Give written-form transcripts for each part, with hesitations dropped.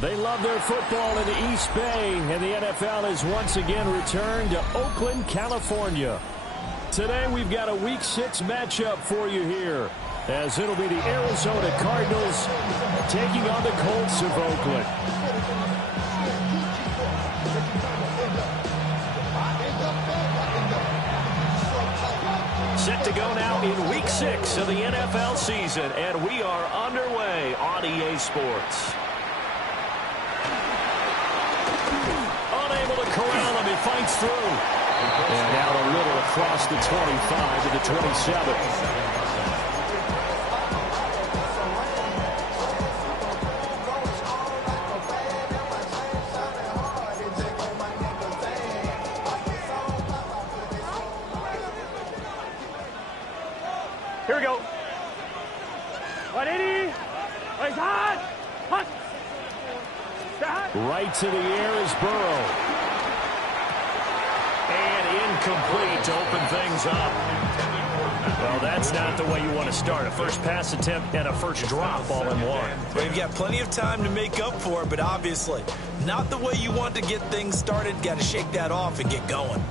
They love their football in the East Bay, and the NFL has once again returned to Oakland, California. Today we've got a Week 6 matchup for you here, as it'll be the Arizona Cardinals taking on the Colts of Oakland. Set to go now in Week 6 of the NFL season, and we are underway on EA Sports. Unable to corral him, he fights through. And out a little across the 25 to the 27. Here we go. 180. Hot. Hot. Right to the air is Burrow. And incomplete to open things up. Well, that's not the way you want to start. A first pass attempt and a first drop all in one. Well, you've got plenty of time to make up for it, but obviously not the way you want to get things started. Got to shake that off and get going.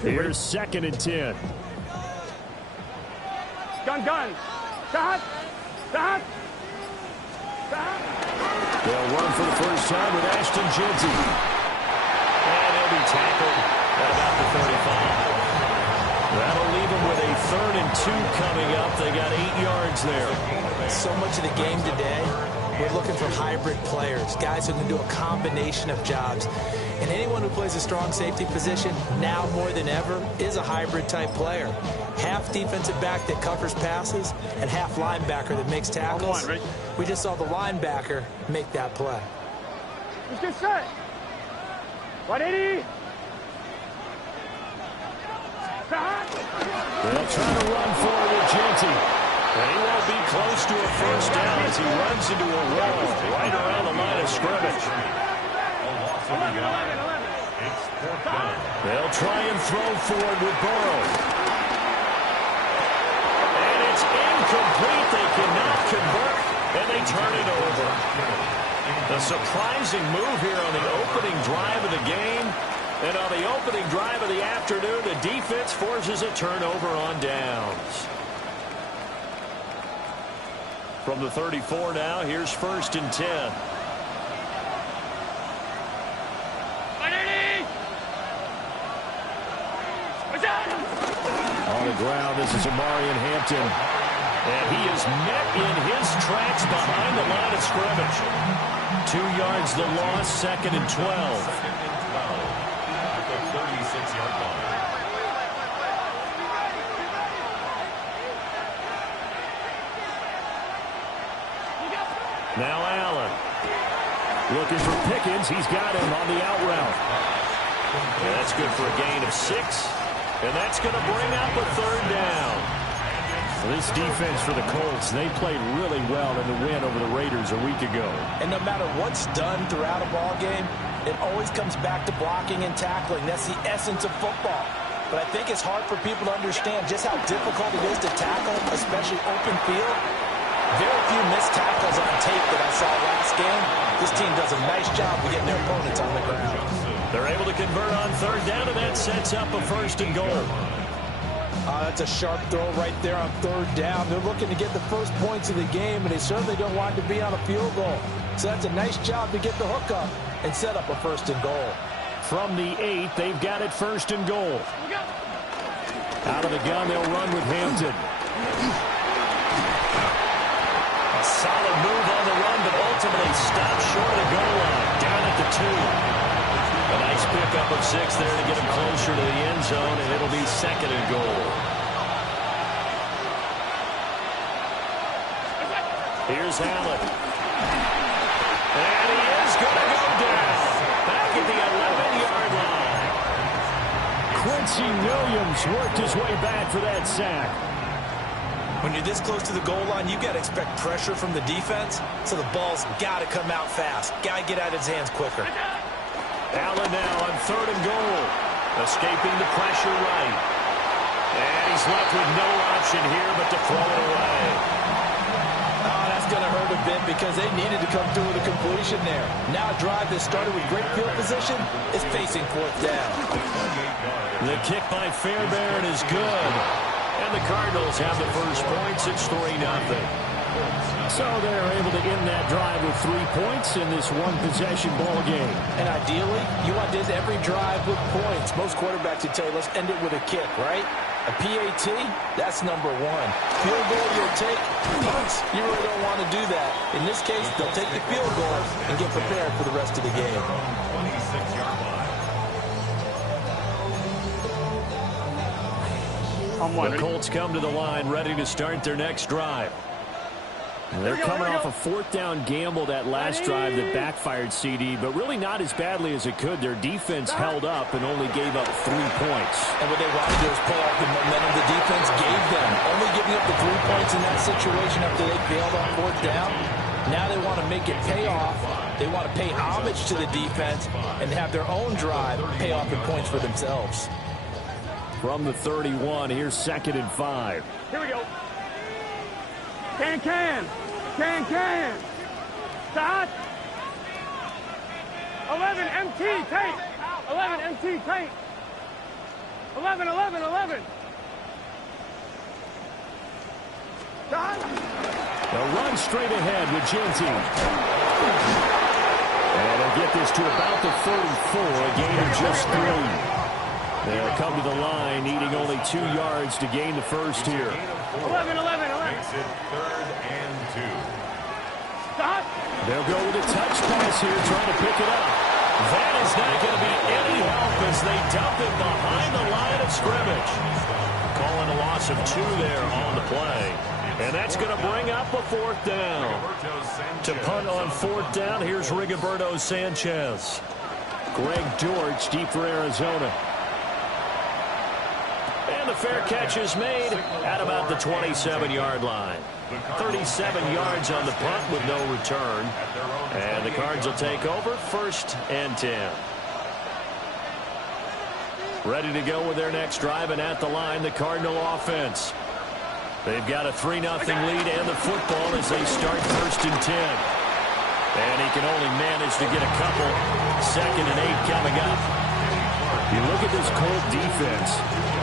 Here's 2nd and 10. Gun. Stop. They'll run for the first time with Ashton Jeanty. And he'll be tackled at about the 35. That'll leave them with a 3rd and 2 coming up. They got 8 yards there. So much of the game today, we're looking for hybrid players, guys who can do a combination of jobs. And anyone who plays a strong safety position, now more than ever, is a hybrid-type player. Half defensive back that covers passes, and half linebacker that makes tackles. We just saw the linebacker make that play. Let's get set. 180. They'll try to run forward with Jeanty. And he won't be close to a first down as he runs into a wall right around the line of scrimmage. They'll try and throw forward with Burrow. And it's incomplete. They cannot convert, and they turn it over. A surprising move here on the opening drive of the game. And on the opening drive of the afternoon, the defense forces a turnover on downs. From the 34 now, here's 1st and 10. On the ground, this is Omarion Hampton. And he is met in his tracks behind the line of scrimmage. 2 yards the loss, 2nd and 12. Now Allen. Looking for Pickens. He's got him on the out route. And that's good for a gain of 6. And that's going to bring up a 3rd down. This defense for the Colts, they played really well in the win over the Raiders a week ago. And no matter what's done throughout a ball game, it always comes back to blocking and tackling. That's the essence of football. But I think it's hard for people to understand just how difficult it is to tackle, especially open field. Very few missed tackles on tape that I saw last game. This team does a nice job of getting their opponents on the ground. They're able to convert on 3rd down, and that sets up a 1st and goal. That's a sharp throw right there on 3rd down. They're looking to get the first points of the game, and they certainly don't want to be on a field goal. So that's a nice job to get the hook up and set up a 1st and goal. From the 8, they've got it 1st and goal. Out of the gun, they'll run with Hampton. A solid move on the run, but ultimately stopped short of the goal line. Down at the 2. A nice pickup of 6 there to get him closer to the end zone, and it'll be 2nd and goal. Here's Allen. And he is going to go down. Back at the 11-yard line. Quincy Williams worked his way back for that sack. When you're this close to the goal line, you got to expect pressure from the defense, so the ball's got to come out fast. Got to get out of his hands quicker. Allen now on 3rd and goal. Escaping the pressure right. And he's left with no option here but to throw it away. Oh, that's going to hurt a bit because they needed to come through with a completion there. Now a drive that started with great field position is facing 4th down. The kick by Fairbairn is good. And the Cardinals have the first points. It's 3-0. So they're able to end that drive with 3 points in this one-possession ball game. And ideally, you want to end every drive with points. Most quarterbacks would tell you, let's end it with a kick, right? A PAT, that's number 1. Field goal you'll take, punts, you really don't want to do that. In this case, they'll take the field goal and get prepared for the rest of the game. 26-yard line. The Colts come to the line ready to start their next drive. And they're coming off a 4th down gamble that last drive that backfired, CD, but really not as badly as it could. Their defense held up and only gave up 3 points. And what they want to do is pull off the momentum the defense gave them. Only giving up the 3 points in that situation after they failed on 4th down. Now they want to make it pay off. They want to pay homage to the defense and have their own drive pay off in points for themselves. From the 31, here's 2nd and 5. Here we go. Can. Start. 11 MT tape. 11 MT tape. 11. Start. They'll run straight ahead with Genty. And they'll get this to about the 34, a gain of just 3. They'll come to the line, needing only 2 yards to gain the first here. 11. Makes it 3rd and 2. Stop. They'll go with a touch pass here, trying to pick it up. That is not going to be any help as they dump it behind the line of scrimmage. Calling a loss of 2 there on the play. And that's going to bring up a 4th down. To punt on 4th down, here's Rigoberto Sanchez. Greg Dortch deep for Arizona. And the fair catch is made at about the 27-yard line. 37 yards on the punt with no return. And the Cards will take over 1st and 10. Ready to go with their next drive, and at the line, the Cardinal offense. They've got a 3-0 lead and the football as they start 1st and 10. And he can only manage to get a couple. 2nd and 8 coming up. You look at this Colt defense,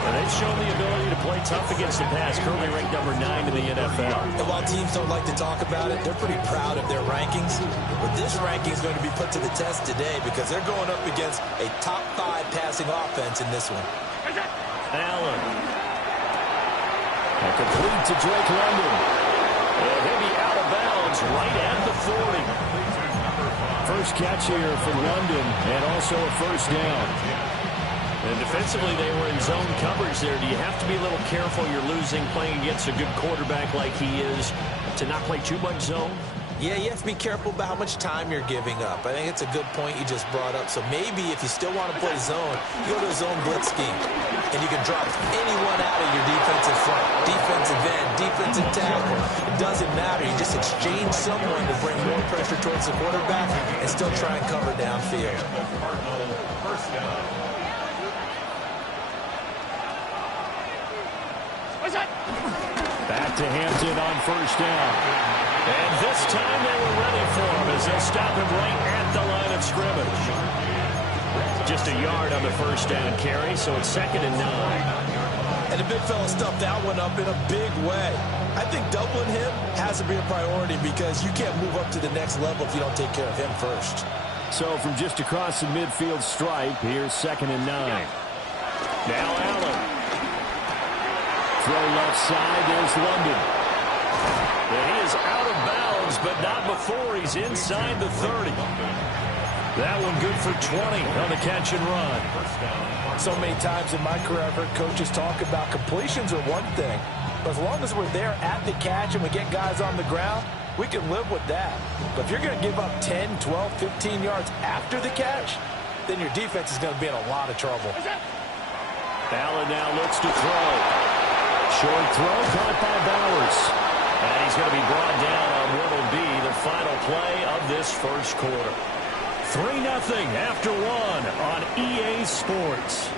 and they've shown the ability to play tough against the pass, currently ranked number 9 in the NFL. And while teams don't like to talk about it, they're pretty proud of their rankings. But this ranking is going to be put to the test today because they're going up against a top 5 passing offense in this one. Allen. And complete to Drake London. And he'll be out of bounds right at the 40. First catch here for London, and also a 1st down. And defensively, they were in zone coverage there. Do you have to be a little careful? You're losing playing against a good quarterback like he is to not play too much zone? Yeah, you have to be careful about how much time you're giving up. I think it's a good point you just brought up. So maybe if you still want to play zone, you go to a zone blitz scheme. And you can drop anyone out of your defensive front. Defensive end, defensive tackle. It doesn't matter. You just exchange someone to bring more pressure towards the quarterback and still try and cover downfield. Back to Hampton on 1st down. And this time they were ready for him as they'll stop him right at the line of scrimmage. Just a yard on the 1st down carry, so it's 2nd and 9. And the big fella stuffed that one up in a big way. I think doubling him has to be a priority because you can't move up to the next level if you don't take care of him first. So from just across the midfield stripe, here's 2nd and 9. Now Allen. Throw left side, there's London. And he is out of bounds, but not before he's inside the 30. That one good for 20 on the catch and run. So many times in my career, I've heard coaches talk about completions are one thing. But as long as we're there at the catch and we get guys on the ground, we can live with that. But if you're going to give up 10, 12, 15 yards after the catch, then your defense is going to be in a lot of trouble. Allen now looks to throw. Short throw caught by Bowers. And he's going to be brought down on what will be the final play of this first quarter. 3-0 after one on EA Sports.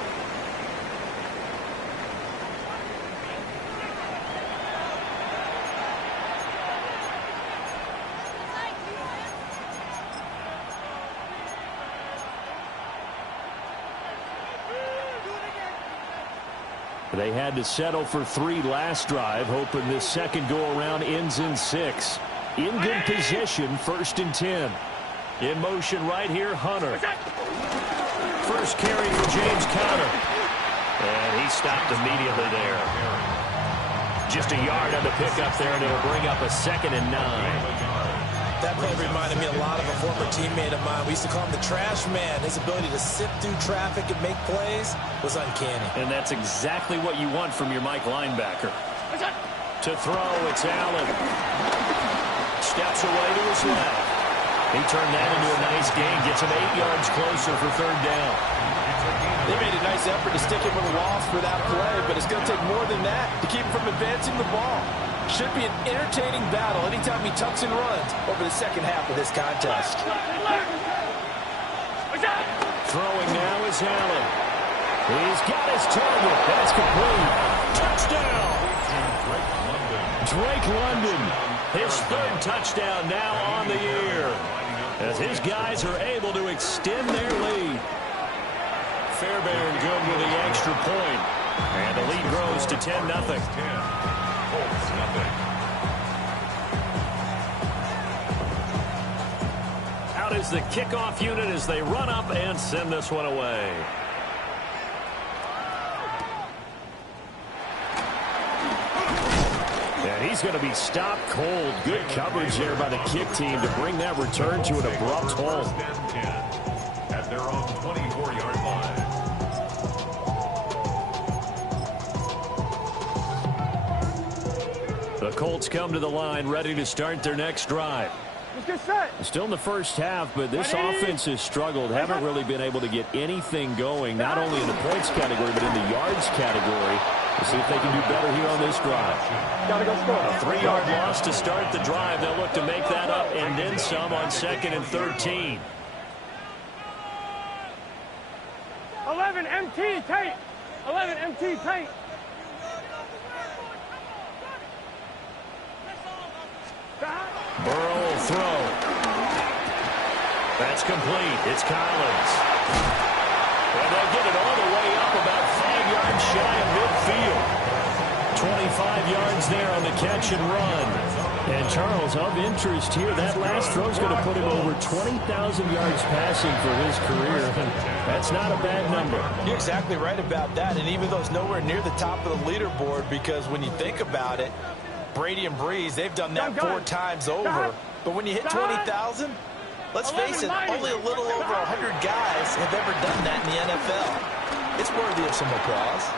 They had to settle for 3 last drive, hoping this second go-around ends in 6. In good position, 1st and 10. In motion right here, Hunter. First carry for James Conner. And he stopped immediately there. Just a yard on the pickup there, and it'll bring up a 2nd and 9. That play reminded me a lot of a former teammate of mine. We used to call him the trash man. His ability to sift through traffic and make plays was uncanny. And that's exactly what you want from your Mike linebacker. To throw, it's Allen. Steps away to his left. He turned that into a nice gain. Gets him 8 yards closer for 3rd down. They made a nice effort to stick him with a loss for that play, but it's going to take more than that to keep him from advancing the ball. Should be an entertaining battle anytime he tucks and runs over the second half of this contest. Throwing now is Allen. He's got his target. That's complete. Touchdown. Drake London. His 3rd touchdown now on the year, as his guys are able to extend their lead. Fairbairn good with the extra point. And the lead grows to 10-0. Out is the kickoff unit as they run up and send this one away. And he's going to be stopped cold. Good coverage there by the kick team to bring that return to an abrupt halt. At their own 24-yard line. The Colts come to the line ready to start their next drive. Let's get set. Still in the first half, but this offense has struggled. Haven't really been able to get anything going, not only in the points category, but in the yards category. We'll see if they can do better here on this drive. Gotta go score. A 3-yard loss to start the drive. They'll look to make that up and then some on 2nd and 13. 11 MT tape. 11 MT tape. Burrow will throw. That's complete. It's Collins. And they'll get it all the way up about 5 yards shy of midfield. 25 yards there on the catch and run. And Charles, of interest here, that last throw is going to put him over 20,000 yards passing for his career. That's not a bad number. You're exactly right about that, and even though it's nowhere near the top of the leaderboard, because when you think about it, Brady and Breeze, they've done that 4 times over. But when you hit 20,000, let's face it, only a little over 100 guys have ever done that in the NFL. It's worthy of some applause.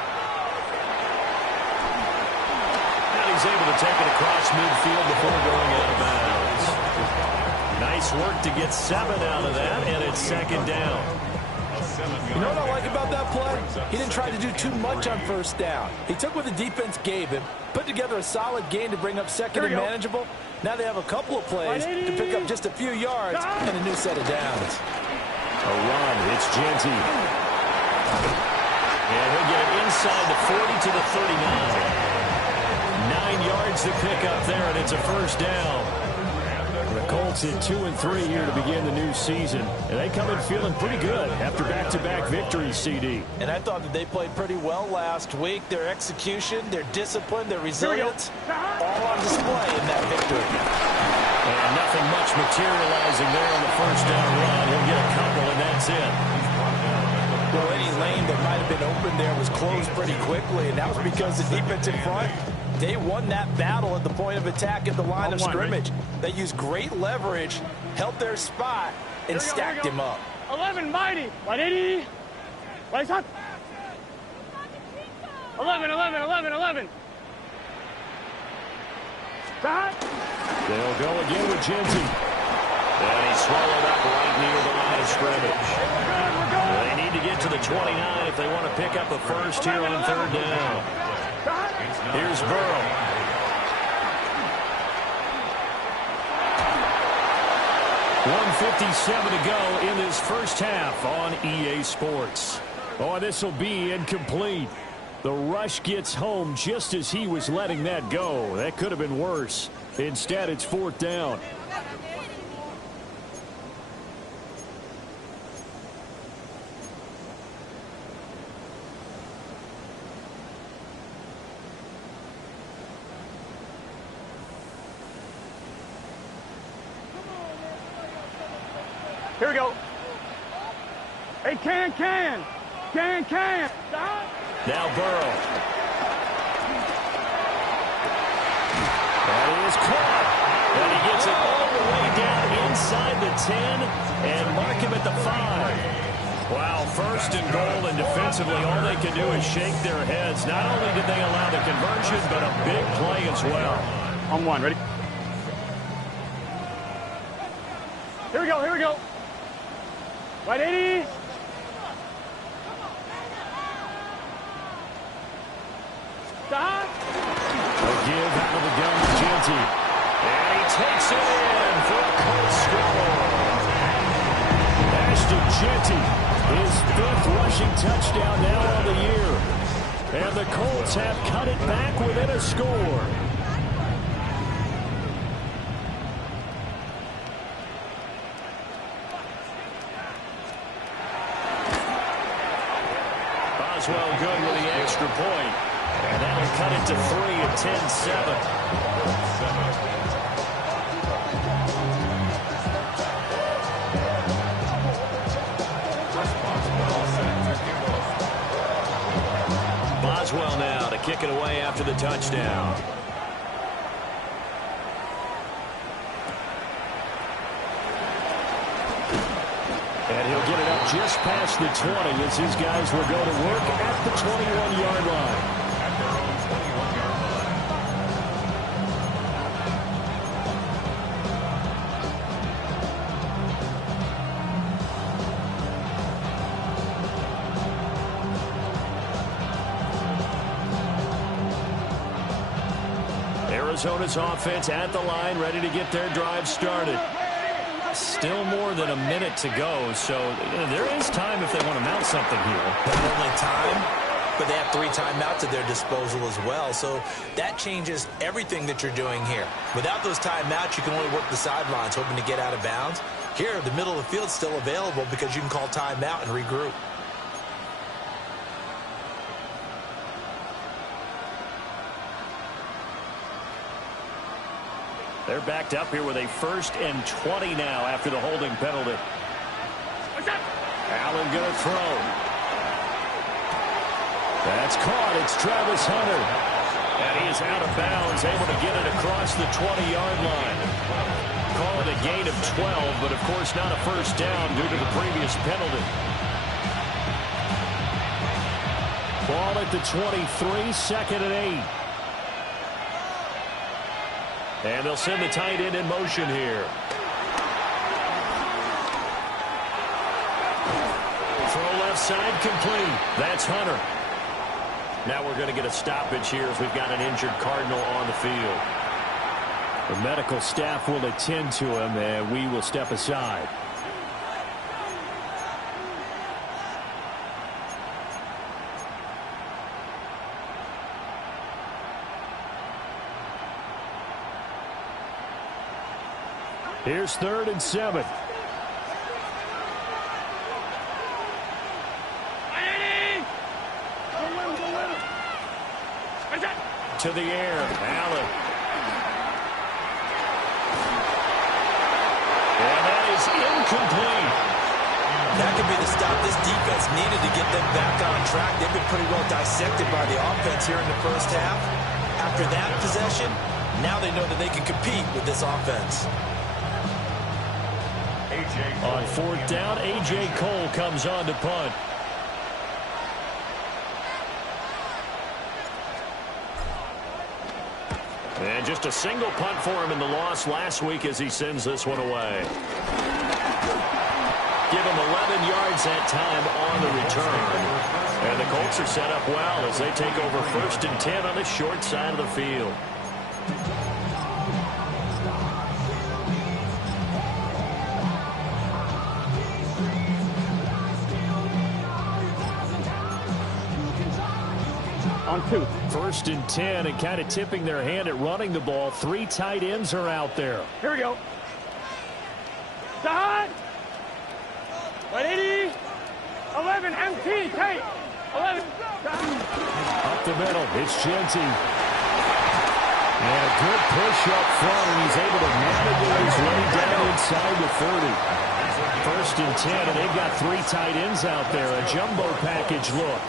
And he's able to take it across midfield before going out of bounds. Nice work to get 7 out of that, and it's 2nd down. You know what I like about that play? He didn't try to do too much on 1st down. He took what the defense gave him, put together a solid gain to bring up 2nd and manageable. Now they have a couple of plays to pick up just a few yards and a new set of downs. A run. It's Genty. And he'll get it inside the 40 to the 39. 9 yards to pick up there, and it's a 1st down. The Colts hit 2 and 3 here to begin the new season, and they come in feeling pretty good after back-to-back victories, CD. And I thought that they played pretty well last week. Their execution, their discipline, their resilience, all on display in that victory. And nothing much materializing there on the 1st down run. He'll get a couple, and that's it. Well, any lane that might have been open there was closed pretty quickly, and that was because the defense in front, they won that battle at the point of attack at the line of scrimmage. They used great leverage, held their spot, and stacked him up. 11 mighty. 180. Right shot. 11, 11, 11, 11. Stop. They'll go again with Genty. And he's swallowed up right near the line of scrimmage. They need to get to the 29 if they want to pick up a first here on 3rd down. Here's Burrow. .157 to go in this first half on EA Sports. Oh, this will be incomplete. The rush gets home just as he was letting that go. That could have been worse. Instead, it's 4th down. Here we go. Hey, can. Stop. Now Burrow. That is caught. And he gets it all the way down inside the 10 and mark him at the 5. Wow, 1st and goal, and defensively all they can do is shake their heads. Not only did they allow the conversion, but a big play as well. On 1, ready? Here we go. Right, 80. Stop. A give out of the gun to Jeanty. And he takes it in for a Colts score. Ashton Jeanty, his 5th rushing touchdown now on the year. And the Colts have cut it back within a score. Boswell good with the extra point. And that'll cut it to 3 at 10-7. Boswell now to kick it away after the touchdown. And he'll get it up just past the 20 as his guys will go to work at the 21-yard line. Arizona's offense at the line, ready to get their drive started. Still more than a minute to go, so there is time if they want to mount something here. Not only time, but they have 3 timeouts at their disposal as well, so that changes everything that you're doing here. Without those timeouts, you can only work the sidelines, hoping to get out of bounds. Here, the middle of the field is still available because you can call timeout and regroup. They're backed up here with a 1st and 20 now after the holding penalty. Allen going to throw. That's caught. It's Travis Hunter. And he is out of bounds, able to get it across the 20-yard line. Call it a gain of 12, but of course not a 1st down due to the previous penalty. Ball at the 23, 2nd and 8. And they'll send the tight end in motion here. Throw left side complete. That's Hunter. Now we're going to get a stoppage here as we've got an injured Cardinal on the field. The medical staff will attend to him, and we will step aside. Here's 3rd and 7. To the air, Allen. And that is incomplete. That could be the stop this defense needed to get them back on track. They've been pretty well dissected by the offense here in the first half. After that possession, now they know that they can compete with this offense. On 4th down, A.J. Cole comes on to punt. And just a single punt for him in the loss last week as he sends this one away. Give him 11 yards that time on the return. And And the Colts are set up well as they take over 1st and 10 on the short side of the field. On 2. 1st and 10, and kind of tipping their hand at running the ball. 3 tight ends are out there. Here we go. Side. 180. 11 MT. Take. 11. Up the middle. It's Jeanty. And a good push up front, and he's able to navigate his way down inside the 30. 1st and 10, and they've got 3 tight ends out there. A jumbo package look.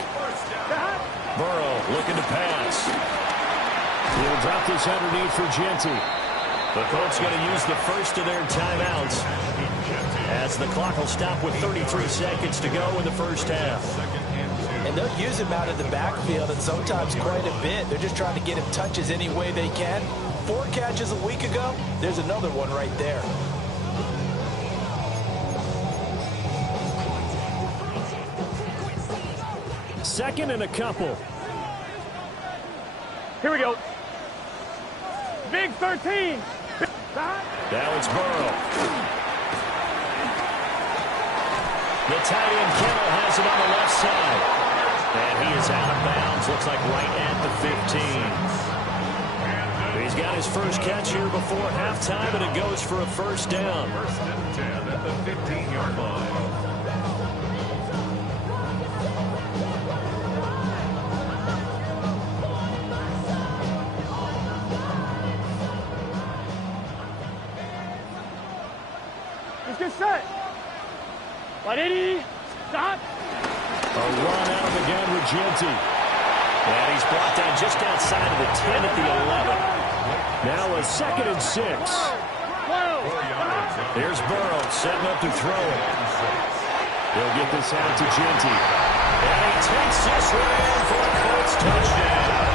Burrow looking to pass. He'll drop this underneath for Jeanty. The Colts going to use the first of their timeouts as the clock will stop with 33 seconds to go in the first half. And they'll use him out of the backfield, and sometimes quite a bit. They're just trying to get him touches any way they can. 4 catches a week ago. There's another one right there. Second and a couple. Here we go. Big 13. Now it's Burrow. The tight end Kittle has it on the left side. And he is out of bounds. Looks like right at the 15. He's got his first catch here before halftime, and it goes for a first down. 1st and 10 at the 15-yard line. Get set. 180. Stop. A run out of the gun with Jeanty. And he's brought down just outside of the 10 at the 11. Now a 2nd and 6. Here's Burrow setting up to throw it. He'll get this out to Jeanty. And he takes this one in for a Colts touchdown.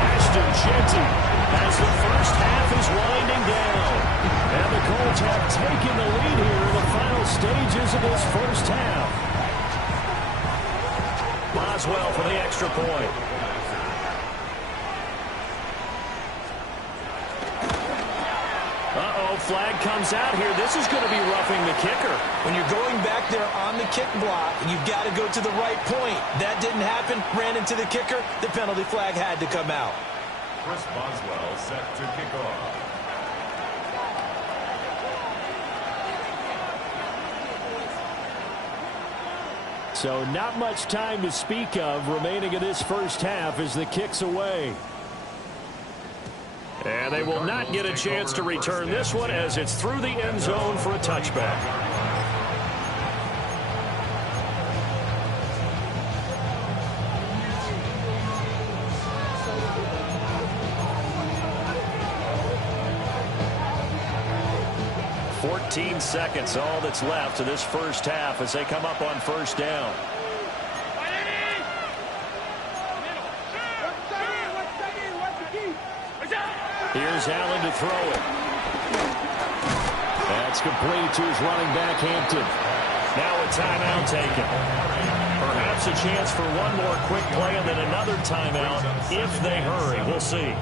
Ashton Jeanty as the first half is winding down. And the Colts have taken the lead here in the final stages of this first half. Boswell for the extra point. Uh-oh, flag comes out here. This is going to be roughing the kicker. When you're going back there on the kick block, you've got to go to the right point. That didn't happen. Ran into the kicker. The penalty flag had to come out. Chris Boswell set to kick off. So not much time to speak of remaining in this first half as the kick's away. And they will not get a chance to return this one as it's through the end zone for a touchback. Seconds, all that's left to this first half as they come up on first down. Here's Allen to throw it. That's complete to his running back, Hampton. Now a timeout taken. Perhaps a chance for one more quick play and then another timeout if they hurry. We'll see.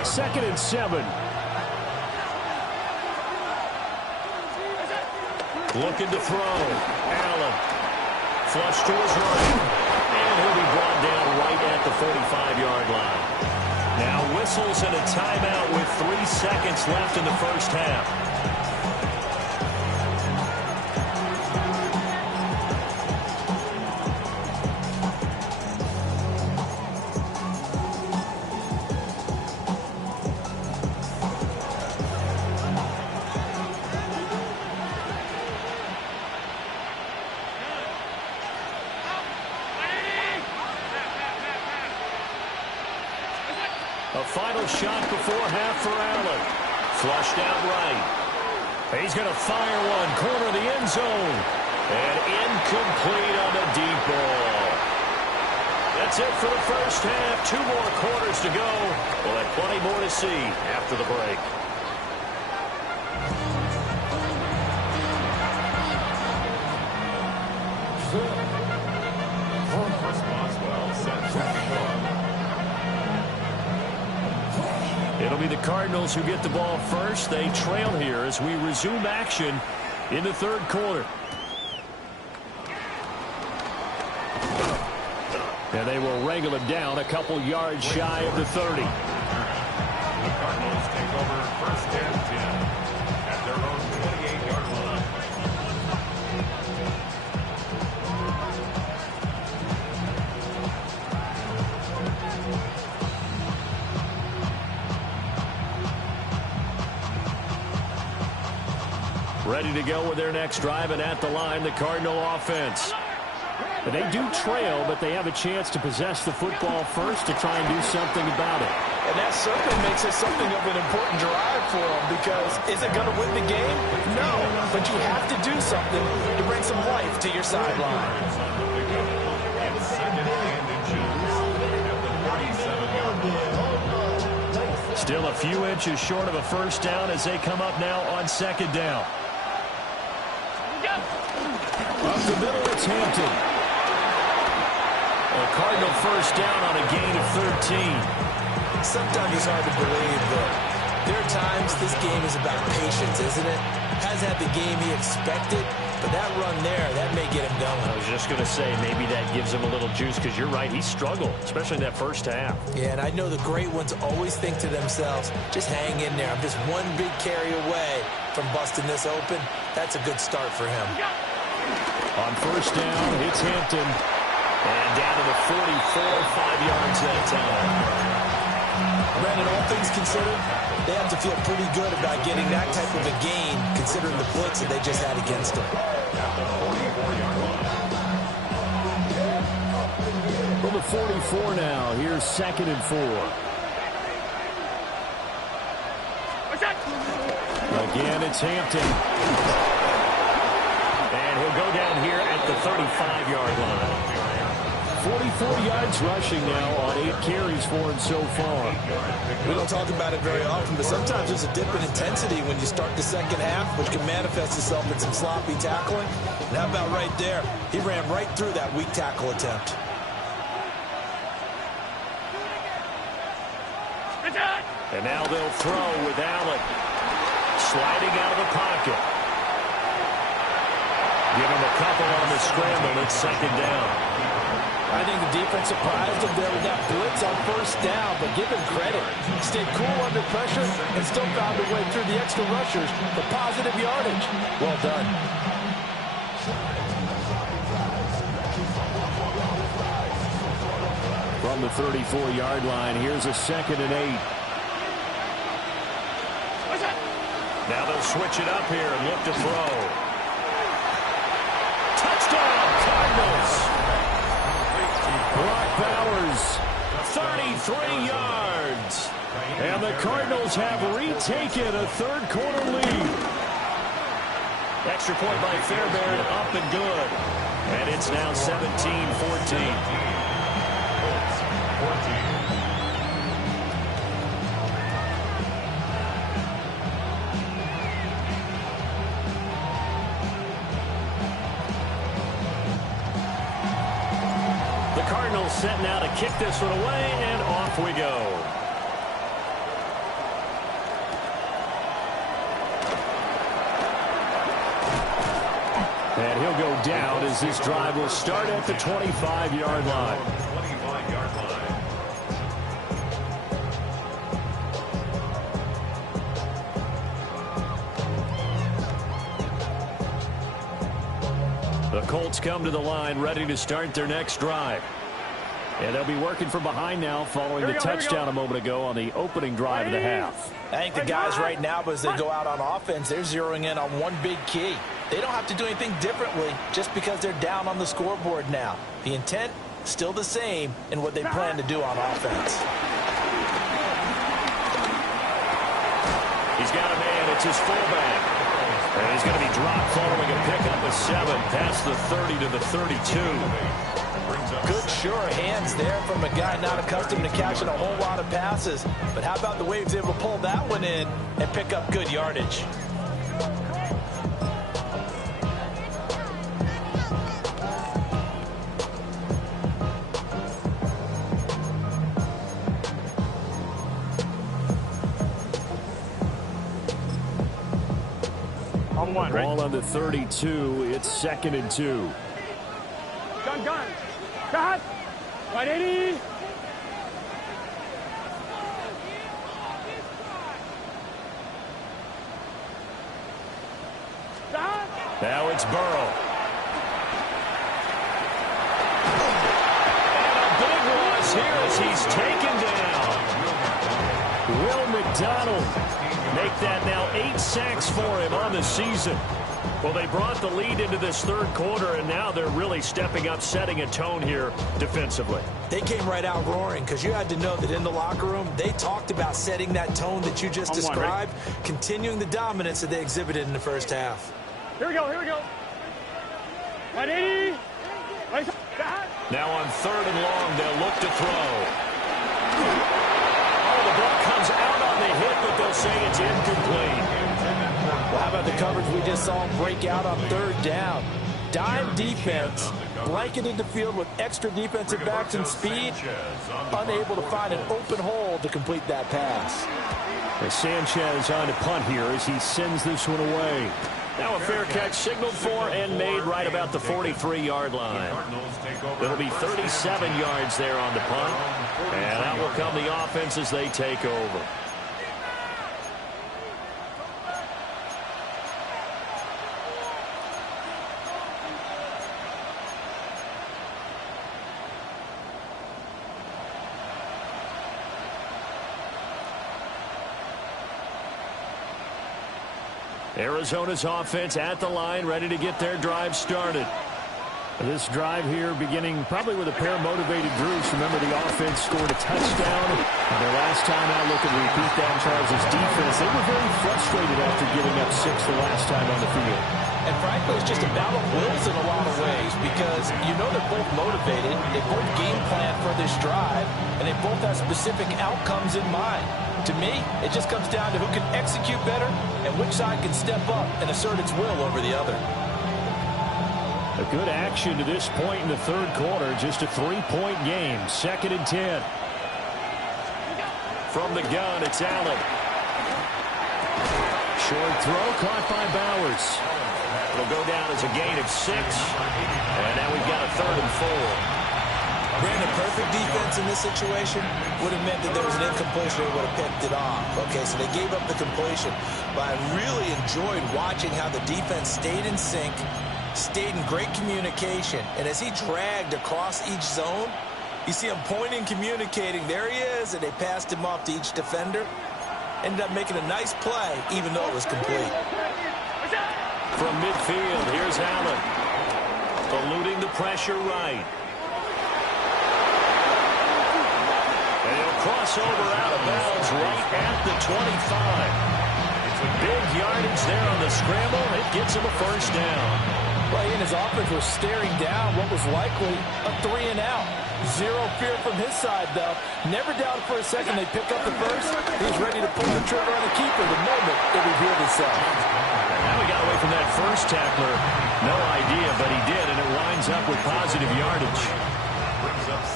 2nd and 7. Looking to throw. Allen. Flush to his right. And he'll be brought down right at the 45-yard line. Now whistles and a timeout with 3 seconds left in the first half. A final shot before half for Allen. Flushed out right. He's going to fire one. Corner of the end zone. And incomplete on the deep ball. That's it for the first half. 2 more quarters to go. We'll have plenty more to see after the break. be the Cardinals who get the ball first. They trail here as we resume action in the third quarter. And they will wrangle him down a couple yards shy of the 30. The Cardinals take over first and 10 at their own 28-yard line. Ready to go with their next drive, and at the line, the Cardinal offense. They do trail, but they have a chance to possess the football first to try and do something about it. And that certainly makes it something of an important drive for them, because is it going to win the game? No, but you have to do something to bring some life to your sideline. It's second and inches at the 37-yard line. Still a few inches short of a first down as they come up now on second down. Up the middle, it's Hampton. A Cardinal first down on a gain of 13. Sometimes it's hard to believe, but there are times this game is about patience, isn't it? Hasn't had the game he expected, but that run there, that may get him going. I was just going to say, maybe that gives him a little juice, because you're right, he struggled, especially in that first half. Yeah, and I know the great ones always think to themselves, just hang in there. I'm just one big carry away from busting this open. That's a good start for him. On first down, it's Hampton. And down to the 44, 5 yards that time. Brandon, all things considered, they have to feel pretty good about getting that type of a gain, considering the blitz that they just had against them. From the 44 now, here's second and 4. Again, it's Hampton. And he'll go down here at the 35-yard line. 44 yards rushing now on 8 carries for him so far. We don't talk about it very often, but sometimes there's a dip in intensity when you start the second half, which can manifest itself in some sloppy tackling. And how about right there? He ran right through that weak tackle attempt. And now they'll throw with Allen. Sliding out of the pocket. Give him a couple on the scramble. It's second down. I think the defense surprised him there with that blitz on first down, but give him credit. He stayed cool under pressure and still found a way through the extra rushers for positive yardage. Well done. From the 34-yard line, here's a second and 8. Now they'll switch it up here and look to throw. Touchdown, Cardinals! Brock Bowers, 33 yards. And the Cardinals have retaken a third-quarter lead. Extra point by Fairbairn, up and good. And it's now 17-14. Set now to kick this one away, and off we go. And he'll go down as this drive will start at the 25-yard line. 25-yard line. The Colts come to the line, ready to start their next drive. And they'll be working from behind now following the touchdown a moment ago on the opening drive of the half. I think the guys right now, as they go out on offense, they're zeroing in on one big key. They don't have to do anything differently just because they're down on the scoreboard now. The intent, still the same in what they plan to do on offense. He's got a man. It's his fullback. And he's going to be dropped following a pickup of 7 past the 30 to the 32. Good, sure hands there from a guy not accustomed to catching a whole lot of passes. But how about the way he was able to pull that one in and pick up good yardage? 1, right? Ball on the 32. It's 2nd and 2. Gun. Cut. 180. Now it's Burrow. And a big loss here as he's taken down. Will McDonald make that now 8 sacks for him on the season. Well, they brought the lead into this third quarter, and now they're really stepping up, setting a tone here defensively. They came right out roaring because you had to know that in the locker room, they talked about setting that tone that you just described, continuing the dominance that they exhibited in the first half. Here we go. 180. Now on 3rd and long, they'll look to throw. Oh, the ball comes out on the hit, but they'll say it's incomplete. Well, how about the coverage we just saw break out on 3rd down? Dime defense, blanketed the field with extra defensive backs and speed, unable to find an open hole to complete that pass. Sanchez on to punt here as he sends this one away. Now a fair catch signaled for and made right about the 43-yard line. It'll be 37 yards there on the punt, and out will come the offense as they take over. Arizona's offense at the line, ready to get their drive started. This drive here beginning probably with a pair of motivated Bruce. Remember, the offense scored a touchdown. And their last time out, looking to repeat that, Charles' defense. They were very frustrated after giving up 6 the last time on the field. And frankly, it's just a battle of wills in a lot of ways because you know they're both motivated. They both game plan for this drive, and they both have specific outcomes in mind. To me, it just comes down to who can execute better and which side can step up and assert its will over the other. A good action to this point in the third quarter. Just a 3-point game. 2nd and 10. From the gun, it's Allen. Short throw caught by Bowers. It'll go down as a gain of 6. And now we've got a 3rd and 4. Brandon, perfect defense in this situation would have meant that there was an incompletion. They would have picked it off. Okay, so they gave up the completion. But I really enjoyed watching how the defense stayed in sync, stayed in great communication. And as he dragged across each zone, you see him pointing, communicating. There he is, and they passed him off to each defender. Ended up making a nice play, even though it was complete. From midfield, here's Allen. Eluding the pressure right. And he'll cross over out of bounds right at the 25. Big yardage there on the scramble. It gets him a first down. Well, he and his offense were staring down what was likely a 3 and out. Zero fear from his side, though. Never doubted for a second they pick up the first. He's ready to pull the trigger on the keeper the moment it revealed itself. Now he got away from that first tackler. No idea, but he did, and it winds up with positive yardage.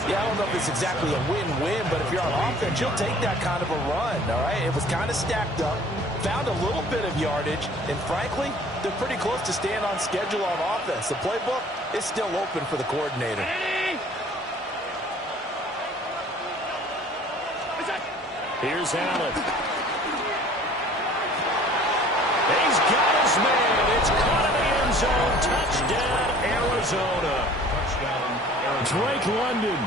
Yeah, I don't know if it's exactly a win-win, but if you're on offense, you'll take that kind of a run, all right? It was kind of stacked up, found a little bit of yardage, and frankly, they're pretty close to staying on schedule on offense. The playbook is still open for the coordinator. Here's Allen. He's got his man. It's caught in the end zone. Touchdown, Arizona. Drake London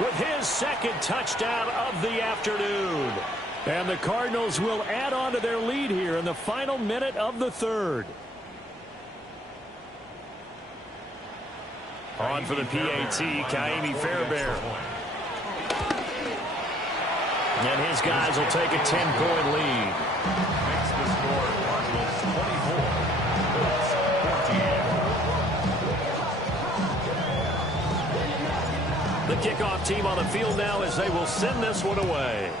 with his 2nd touchdown of the afternoon. And the Cardinals will add on to their lead here in the final minute of the third. On for the PAT, Ka'imi Fairbairn. And his guys will take a 10-point lead. Makes the score Cardinals 24, Colts 14. The kickoff team on the field now as they will send this one away.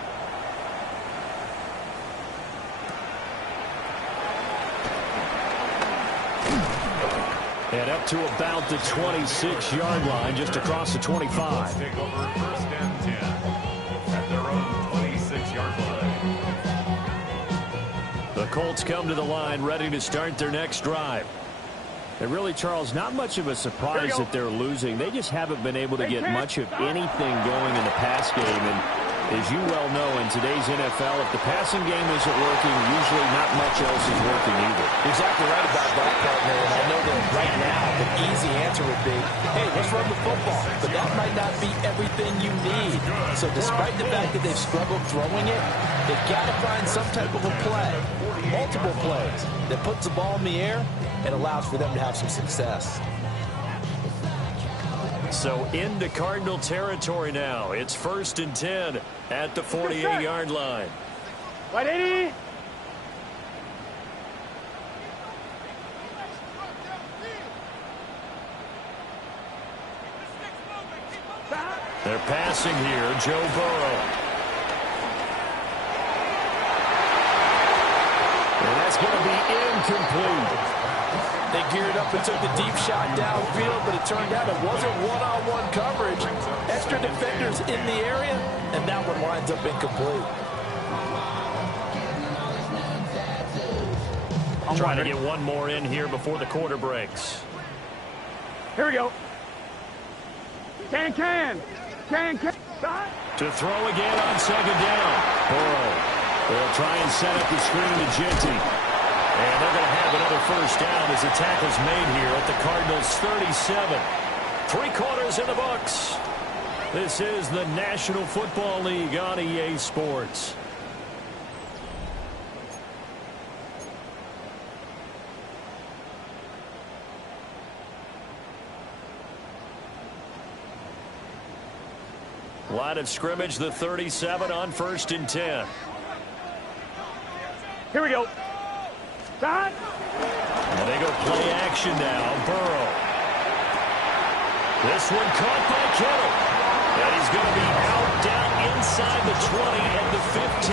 And up to about the 26-yard line, just across the 25. Take over 1st and 10 at their own 26-yard line. The Colts Colts come to the line ready to start their next drive. And really, Charles, not much of a surprise that they're losing. They just haven't been able to get much of anything going in the pass game. And as you well know, in today's NFL, if the passing game isn't working, usually not much else is working either. Exactly right about that, partner. And I know that right now the easy answer would be, hey, let's run the football. But that might not be everything you need. So despite the fact that they've struggled throwing it, they've got to find some type of a play, multiple plays, that puts the ball in the air and allows for them to have some success. So into Cardinal territory now. It's 1st and 10 at the 48-yard line. Right, 80. They're passing here. Joe Burrow. And that's going to be incomplete. They geared up and took the deep shot downfield, but it turned out it wasn't one-on-one coverage. Extra defenders in the area, and that one winds up incomplete. Trying to get one more in here before the quarter breaks. Here we go. Can. To throw again on 2nd down. Burrow. They'll try and set up the screen to Ginty. And they're going to have another 1st down as the tackle's made here at the Cardinals' 37. 3 quarters in the books. This is the National Football League on EA Sports. Line of scrimmage, the 37 on 1st and 10. Here we go. Start. And they go play action now. Burrow. This one caught by Kittle. And he's going to be out down inside the 20 at the 15.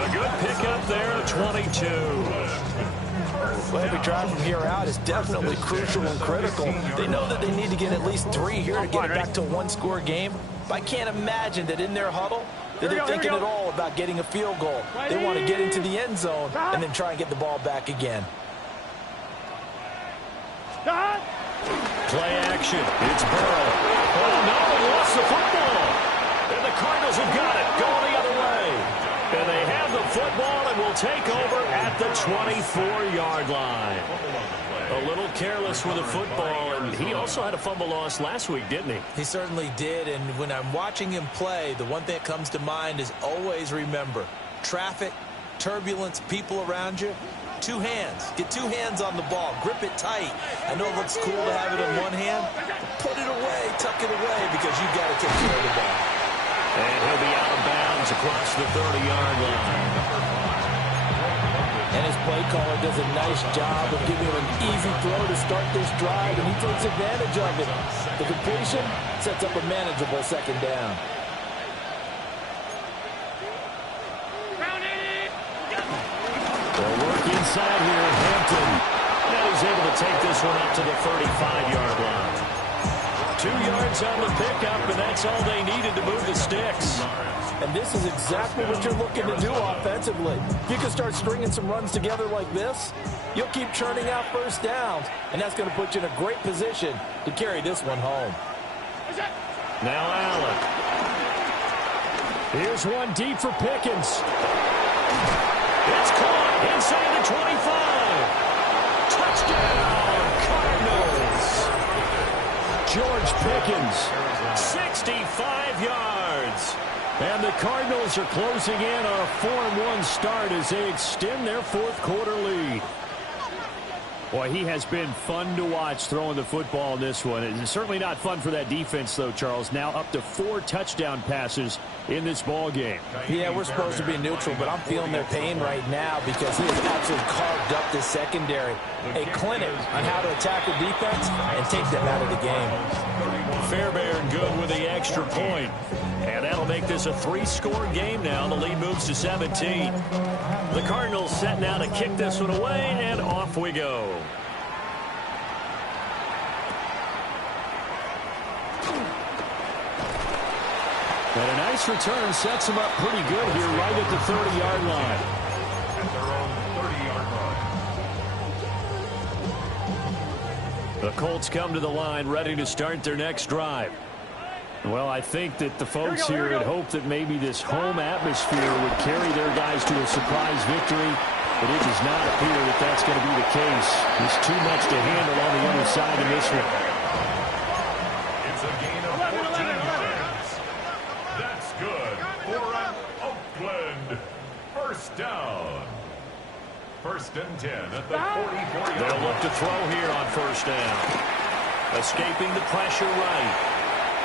A good pickup there at 22. Well, every drive from here out is definitely crucial and critical. They know that they need to get at least 3 here to get it back to a 1-score game. But I can't imagine that in their huddle that they're thinking at all about getting a field goal. They want to get into the end zone and then try and get the ball back again. Play action. It's Burrow. Oh, no, he lost the football. And the Cardinals have got it. Going the other way. And they have the football and will take over at the 24-yard line. A little careless with the football, and he also had a fumble loss last week, didn't he? He certainly did, and when I'm watching him play, the one thing that comes to mind is always remember, traffic, turbulence, people around you, 2 hands. Get 2 hands on the ball. Grip it tight. I know it looks cool to have it in one hand. Put it away, tuck it away, because you've got to take care of the ball. And he'll be out of bounds across the 30-yard line. And his play caller does a nice job of giving him an easy throw to start this drive, and he takes advantage of it. The completion sets up a manageable 2nd down. They'll work inside here. Hampton. Now he's able to take this one up to the 35-yard line. 2 yards on the pickup, and that's all they needed to move the sticks. And this is exactly what you're looking to do offensively. If you can start stringing some runs together like this, you'll keep churning out 1st downs, and that's going to put you in a great position to carry this one home. Now Allen. Here's one deep for Pickens. It's caught inside the 25. Touchdown, Cardinals. George Pickens, 65 yards. And the Cardinals are closing in on a 4-1 start as they extend their 4th quarter lead. Boy, he has been fun to watch throwing the football in this one. It's certainly not fun for that defense, though, Charles. Now up to 4 touchdown passes in this ball game. Yeah, we're supposed to be neutral, but I'm feeling their pain right now because he has absolutely carved up this secondary. A clinic on how to attack the defense and take them out of the game. Fairbairn good with the extra point. And that'll make this a 3-score game now. The lead moves to 17. The Cardinals set now to kick this one away, and off we go. And a nice return sets him up pretty good here right at the 30-yard line. at their own 30-yard line. The Colts come to the line ready to start their next drive. Well, I think that the folks here had hoped that maybe this home atmosphere would carry their guys to a surprise victory, but it does not appear that that's going to be the case. There's too much to handle on the other side of this one. It's a gain of 14 yards. That's good for an Oakland first down. First and 10 at the 44-yard line. They'll look to throw here on first down. Escaping the pressure right.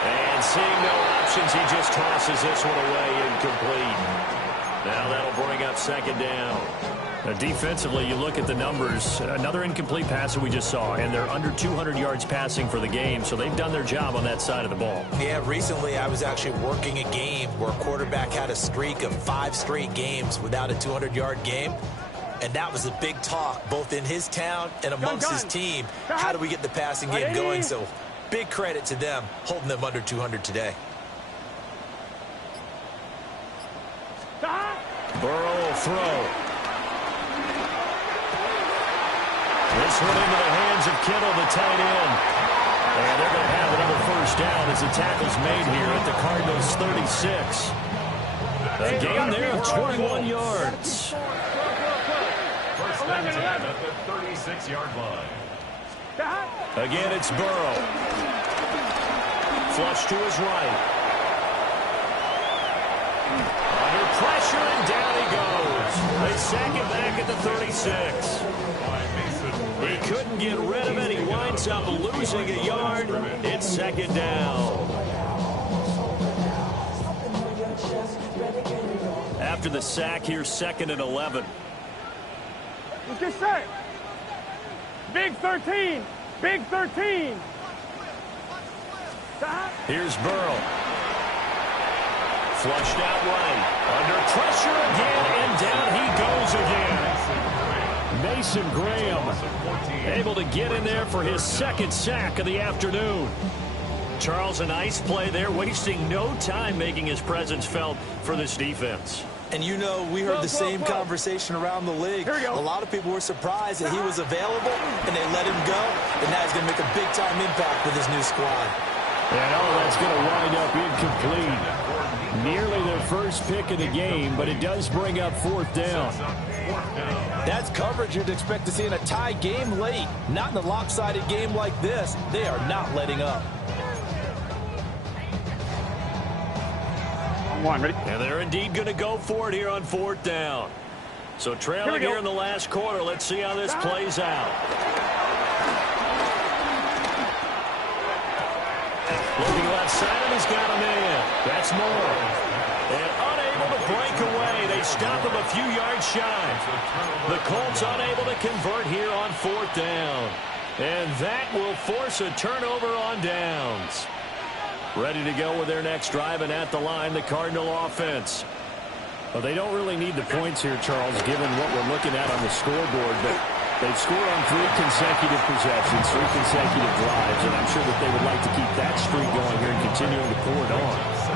And seeing no options, he just tosses this one away incomplete. Now that'll bring up second down. Defensively, you look at the numbers. Another incomplete pass that we just saw, and they're under 200 yards passing for the game, so they've done their job on that side of the ball. Yeah, recently I was actually working a game where a quarterback had a streak of 5 straight games without a 200-yard game. And that was a big talk, both in his town and amongst his team. How do we get the passing game going? So big credit to them, holding them under 200 today. Burrow will throw. This one into the hands of Kittle, the tight end. And they're going to have another first down as the tackle's made here at the Cardinals' 36. A gain there of 21 yards. First and 10 at the 36-yard line. Again, it's Burrow. Flush to his right. Under pressure, and down he goes. They sack him back at the 36. He couldn't get rid of it. He winds up losing a yard. It's second down. After the sack, here's second and 11. Let's get set. Big 13. Big 13. Here's Burrow. Flushed out right. Under pressure again, and down he goes again. Mason Graham able to get in there for his second sack of the afternoon. Charles, a nice play there, wasting no time making his presence felt for this defense. And you know, we heard the same conversation around the league. A lot of people were surprised that he was available, and they let him go. And now he's going to make a big-time impact with his new squad. And all that's going to wind up incomplete. Nearly their first pick of the game, but it does bring up fourth down. That's coverage you'd expect to see in a tie game late. Not in a lopsided game like this. They are not letting up. Ready? And they're indeed going to go for it here on fourth down. So trailing here in the last quarter. Let's see how this plays out. Looking left side, and he's got a man. That's Moore. And unable to break away. They stop him a few yards shy. The Colts unable to convert here on fourth down. And that will force a turnover on downs. Ready to go with their next drive, and at the line, the Cardinal offense. Well, they don't really need the points here, Charles, given what we're looking at on the scoreboard, but they've scored on 3 consecutive possessions, 3 consecutive drives, and I'm sure that they would like to keep that streak going here and continuing to pour it on.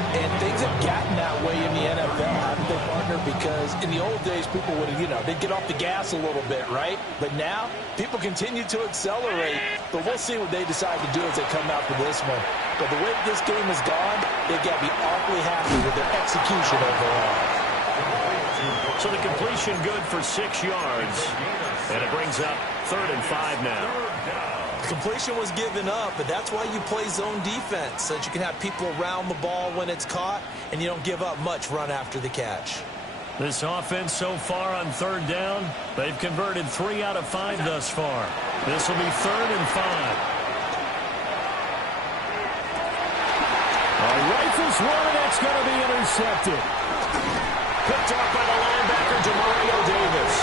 And things have gotten that way in the NFL, haven't they, partner? Because in the old days, people would, they'd get off the gas a little bit, right? But now, people continue to accelerate. But we'll see what they decide to do as they come out for this one. But the way this game has gone, they've got to be awfully happy with their execution overall. So the completion good for 6 yards. And it brings up 3rd and 5 now. Completion was given up, but that's why you play zone defense, so that you can have people around the ball when it's caught, and you don't give up much run after the catch. This offense so far on 3rd down, they've converted 3 out of 5 thus far. This will be 3rd and 5. Rifles one, and it's going to be intercepted. Picked off by the linebacker, Demario Davis.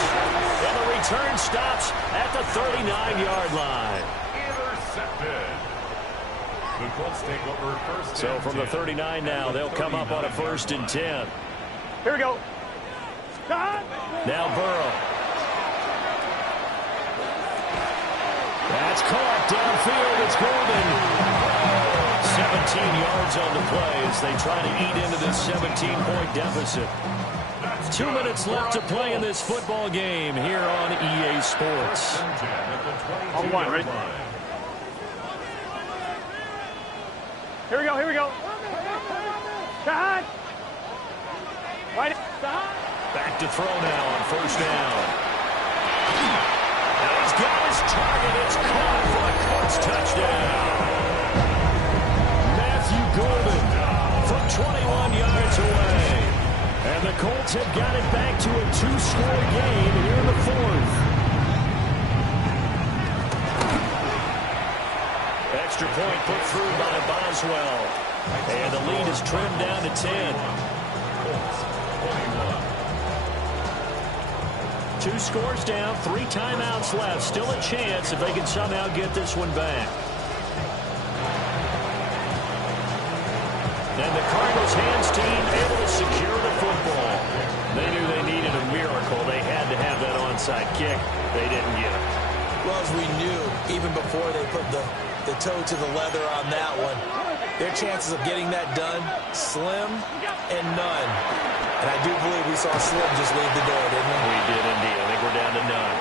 And the return stops at the 39-yard line. Intercepted. The Colts take over first. So from the 39 now, they'll come up on a 1st and 10. Here we go. Now Burrow. That's caught downfield. It's Golden. 17 yards on the play as they try to eat into this 17-point deficit. 2 minutes left to play in this football game here on EA Sports. On one, ready? Here we go, here we go. Shot. Right. Back to throw now on first down. Now he's got his target. It's caught for a Colts touchdown. Matthew Golden from 21 yards away. And the Colts have got it back to a 2-score game here in the fourth. Extra point put through by Boswell. And the lead is trimmed down to 10. 2 scores down, 3 timeouts left. Still a chance if they can somehow get this one back. And the Cardinals hands team able to secure the football. They knew they needed a miracle. They had to have that onside kick. They didn't get it. Well, as we knew, even before they put the toe to the leather on that one, their chances of getting that done, slim and none. And I do believe we saw Slim just leave the door, didn't we? We did indeed. I think we're down to none.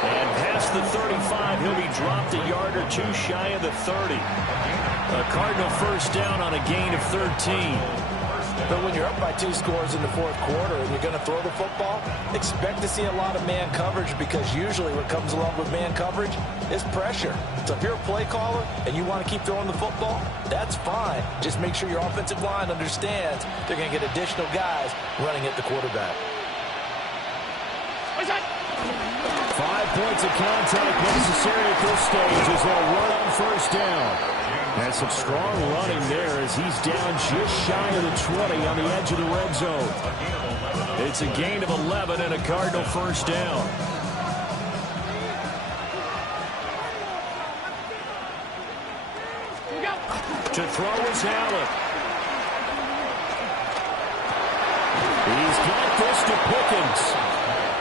And past the 35, he'll be dropped a yard or 2 shy of the 30. A Cardinal first down on a gain of 13. But when you're up by 2 scores in the fourth quarter and you're going to throw the football, expect to see a lot of man coverage, because usually what comes along with man coverage is pressure. So if you're a play caller and you want to keep throwing the football, that's fine. Just make sure your offensive line understands they're going to get additional guys running at the quarterback. 5 points of contact necessary at this stage as they'll run on first down. And some strong running there as he's down just shy of the 20 on the edge of the red zone. It's a gain of 11 and a Cardinal first down. To throw is Allen. He's got this to Pickens.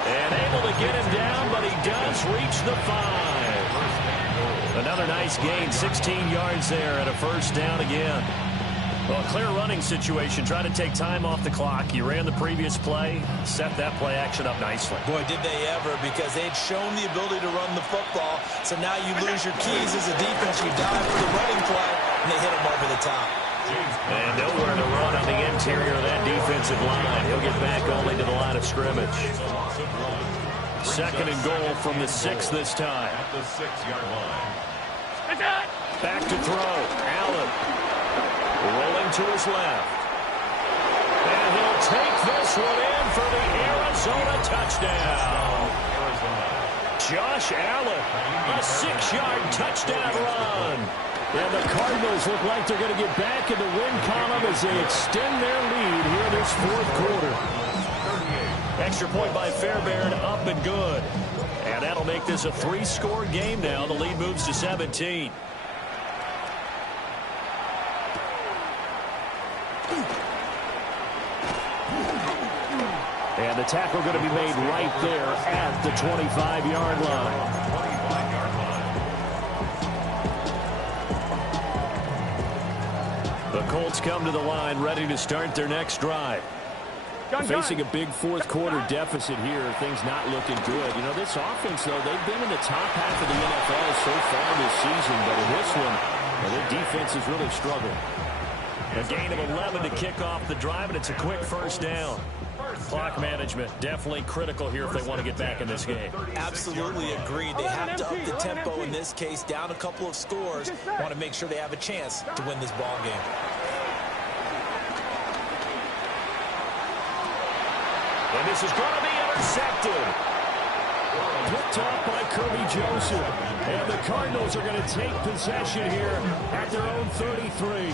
And able to get him down, but he does reach the 5. Another nice gain, 16 yards there and a first down again. Well, clear running situation. Try to take time off the clock. You ran the previous play, set that play action up nicely. Boy, did they ever, because they'd shown the ability to run the football. So now you lose your keys as a defense. You dive for the running play, and they hit him over the top. And nowhere to run on the interior of that defensive line. He'll get back only to the line of scrimmage. Second and goal from the 6 this time. At the 6-yard line. Back to throw. Allen rolling to his left. And he'll take this one in for the Arizona touchdown. Josh Allen, a 6-yard touchdown run. And the Cardinals look like they're going to get back in the win column as they extend their lead here this fourth quarter. Extra point by Fairbairn, up and good. And that'll make this a 3-score game now. The lead moves to 17. And the tackle going to be made right there at the 25-yard line. The Colts come to the line ready to start their next drive. Facing a big fourth quarter deficit here, things not looking good. You know, this offense, though, they've been in the top half of the NFL so far this season, but in this one, well, their defense has really struggled. A gain of 11 to kick off the drive, and it's a quick first down. Clock management, definitely critical here if they want to get back in this game. Absolutely agreed. They have to up the tempo in this case, down a couple of scores. Want to make sure they have a chance to win this ball game. And this is going to be intercepted. Picked off by Kirby Joseph. And the Cardinals are going to take possession here at their own 33.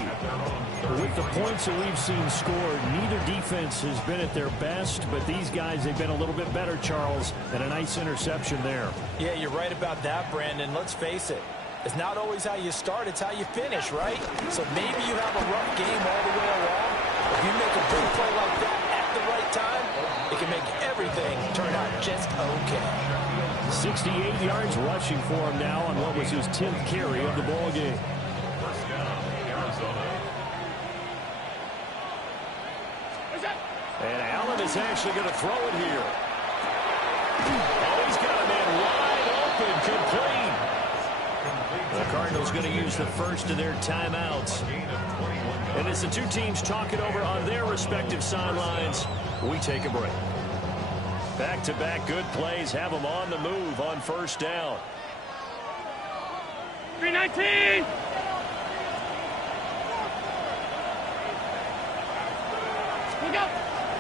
With the points that we've seen scored, neither defense has been at their best, but these guys, they've been a little bit better, Charles, and a nice interception there. Yeah, you're right about that, Brandon. Let's face it. It's not always how you start, it's how you finish, right? So maybe you have a rough game all the way along. If you make a big play like that at the right time, it can make everything turn out just okay. 68 yards rushing for him now on what was his 10th carry of the ball game. First down, Arizona. And Allen is actually going to throw it here. Oh, he's got a man wide open, complete. The Cardinals going to use the first of their timeouts. And as the two teams talk it over on their respective sidelines, we take a break. Back-to-back good plays have them on the move on first down. 319.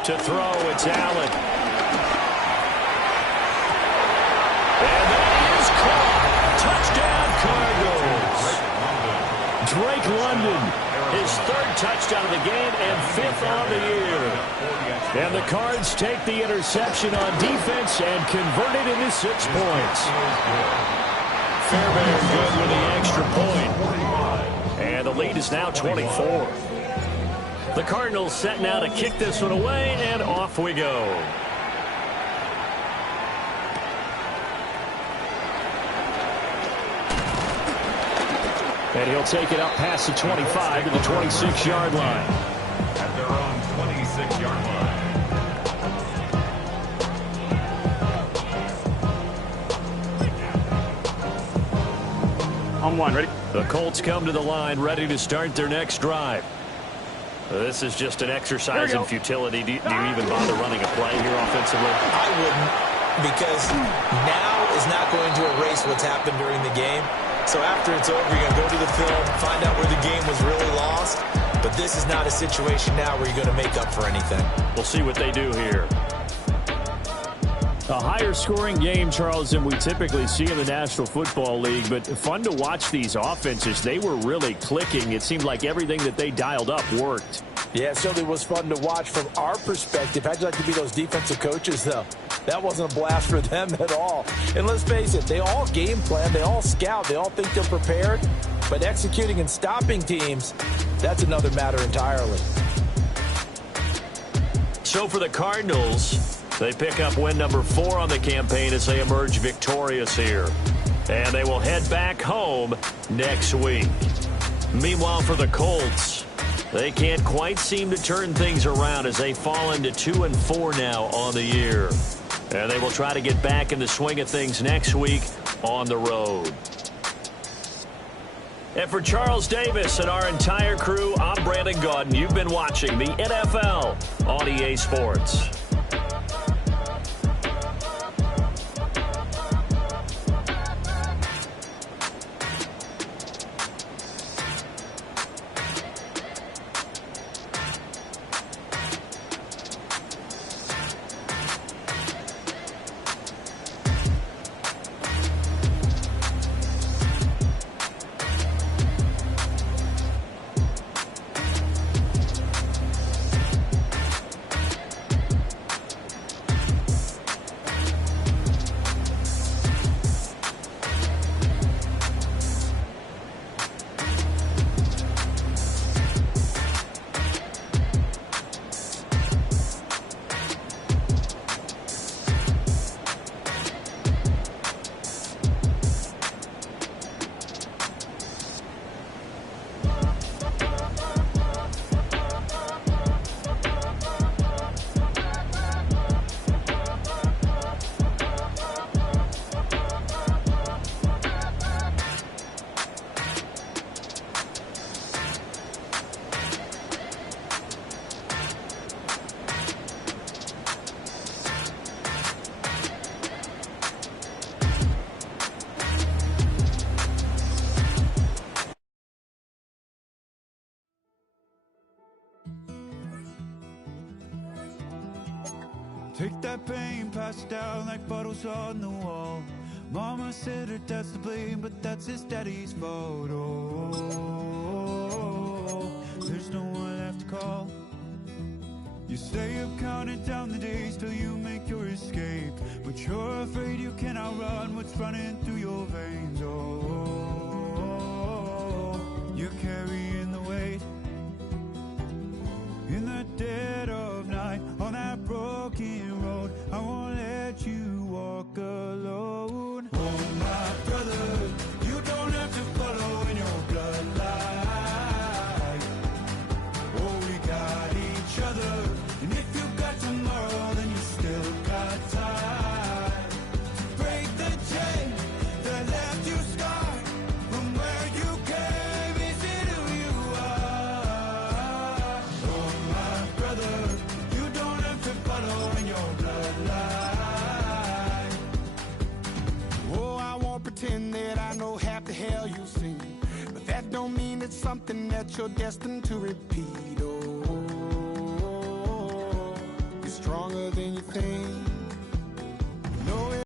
To throw, it's Allen. And that is caught. Touchdown, Cardinals. Drake London, his third touchdown of the game and fifth on the year. And the Cards take the interception on defense and convert it into 6 points. Fairbairn good with the extra point. And the lead is now 24. The Cardinals set now to kick this one away, and off we go. And he'll take it up past the 25 to the 26-yard line. At their own 26-yard line. On one, ready? The Colts come to the line, ready to start their next drive. This is just an exercise in futility. Do you even bother running a play here offensively? I wouldn't, because now is not going to erase what's happened during the game. So after it's over, you're going to go to the film, find out where the game was really lost. But this is not a situation now where you're going to make up for anything. We'll see what they do here. A higher scoring game, Charles, than we typically see in the National Football League, but fun to watch these offenses. They were really clicking. It seemed like everything that they dialed up worked. Yeah, it certainly was fun to watch from our perspective. How'd you like to be those defensive coaches, though? That wasn't a blast for them at all. And let's face it, they all game plan, they all scout, they all think they're prepared. But executing and stopping teams, that's another matter entirely. So for the Cardinals, they pick up win number 4 on the campaign as they emerge victorious here. And they will head back home next week. Meanwhile, for the Colts, they can't quite seem to turn things around as they fall into 2-4 now on the year. And they will try to get back in the swing of things next week on the road. And for Charles Davis and our entire crew, I'm Brandon Gaudin. You've been watching the NFL on EA Sports. Take that pain, pass it down like bottles on the wall. Mama said her dad's to blame, but that's his daddy's fault. Oh, there's no one left to call. You stay up counting down the days till you make your escape, but you're afraid you can't outrun what's running through your veins. Oh, you're carrying the weight in the dead of night on that broken road. I won't let you walk alone. Oh my brother, you don't have to follow in your bloodline. Oh, we got each other, and something that you're destined to repeat. Oh, you're stronger than you think.